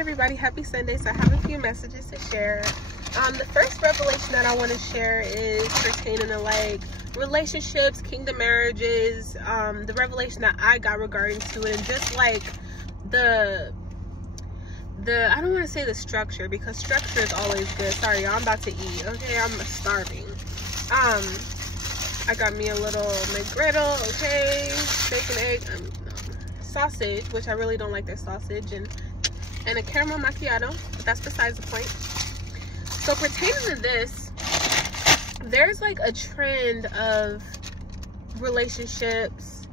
everybody, happy Sunday. So I have a few messages to share. The first revelation that I want to share is pertaining to like relationships, kingdom marriages, the revelation that I got regarding to it, and just like the I don't want to say the structure, because structure is always good. Sorry, I'm about to eat. Okay, I'm starving. I got me a little McGriddle, okay, bacon, egg, sausage, which I really don't like their sausage, and a caramel macchiato, but that's besides the point. So pertaining to this, there's like a trend of relationships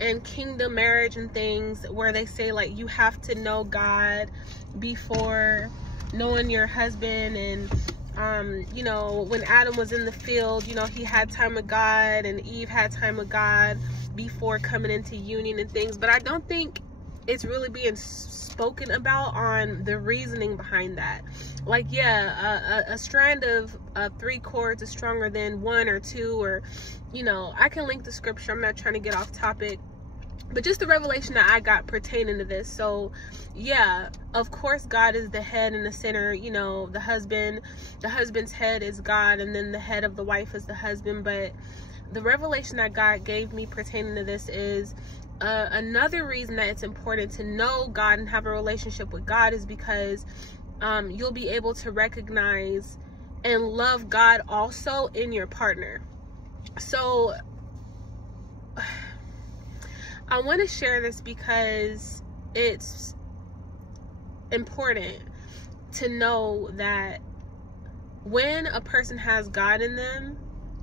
and kingdom marriage and things where they say like you have to know God before knowing your husband. And you know, when Adam was in the field, you know, he had time with God, and Eve had time with God before coming into union and things. But I don't think it's really being spoken about on the reasoning behind that. Like, yeah, a strand of 3 cords is stronger than 1 or 2, or, you know, I can link the scripture. I'm not trying to get off topic, but just the revelation that I got pertaining to this. So yeah, of course God is the head and the center. You know, the husband's head is God, and then the head of the wife is the husband. But the revelation that God gave me pertaining to this is another reason that it's important to know God and have a relationship with God is because you'll be able to recognize and love God also in your partner. So I want to share this because it's important to know that when a person has God in them,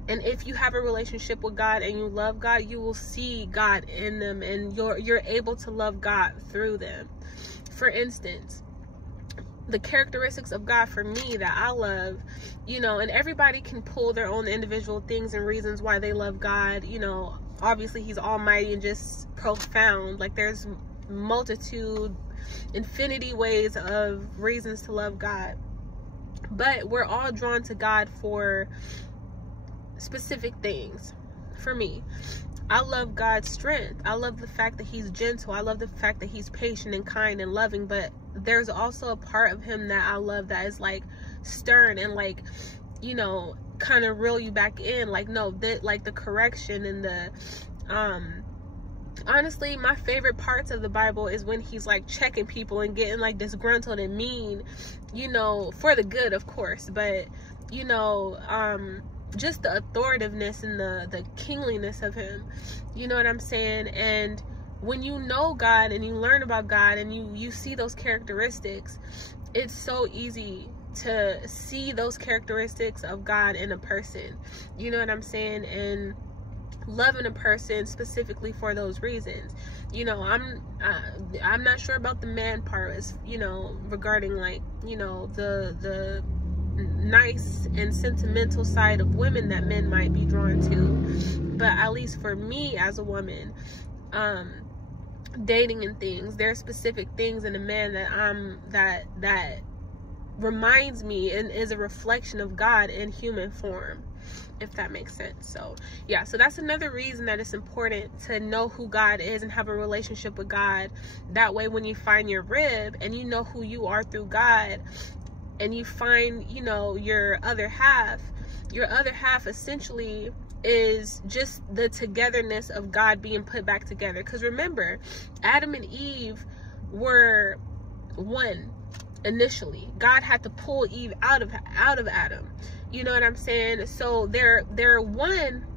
and if you have a relationship with God and you love God, you will see God in them, and you're able to love God through them. For instance, the characteristics of God for me that I love, you know, and everybody can pull their own individual things and reasons why they love God. You know, obviously he's almighty and just profound. Like, there's multitude, infinity ways of reasons to love God, but we're all drawn to God for specific things. For me, I love God's strength. I love the fact that he's gentle. I love the fact that he's patient and kind and loving. But there's also a part of him that I love that is like stern and like, you know, kind of reel you back in. Like, no, that, like the correction and the honestly, my favorite parts of the Bible is when he's like checking people and getting like disgruntled and mean, you know, for the good, of course. But, you know, just the authoritiveness and the kingliness of him, you know what I'm saying? And when you know God and you learn about God and you see those characteristics, it's so easy to see those characteristics of God in a person, you know what I'm saying? And loving a person specifically for those reasons. You know, I'm not sure about the man part, as you know, regarding like, you know, the nice and sentimental side of women that men might be drawn to. But at least for me as a woman, dating and things, there are specific things in a man that that reminds me and is a reflection of God in human form, if that makes sense. So yeah, so that's another reason that it's important to know who God is and have a relationship with God. That way, when you find your rib and you know who you are through God, and you find, you know, your other half essentially is just the togetherness of God being put back together. Because remember, Adam and Eve were one initially. God had to pull Eve out of Adam, you know what I'm saying? So they're one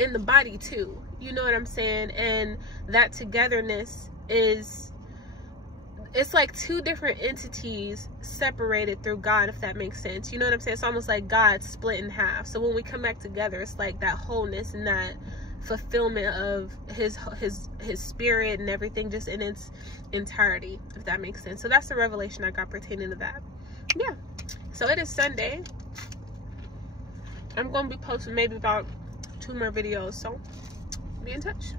in the body too, you know what I'm saying? And that togetherness is, it's like 2 different entities separated through God, if that makes sense. You know what I'm saying? It's almost like God split in half. So when we come back together, it's like that wholeness and that fulfillment of his spirit and everything just in its entirety, if that makes sense. So that's the revelation I got pertaining to that. Yeah. So it is Sunday. I'm going to be posting maybe about 2 more videos. So be in touch.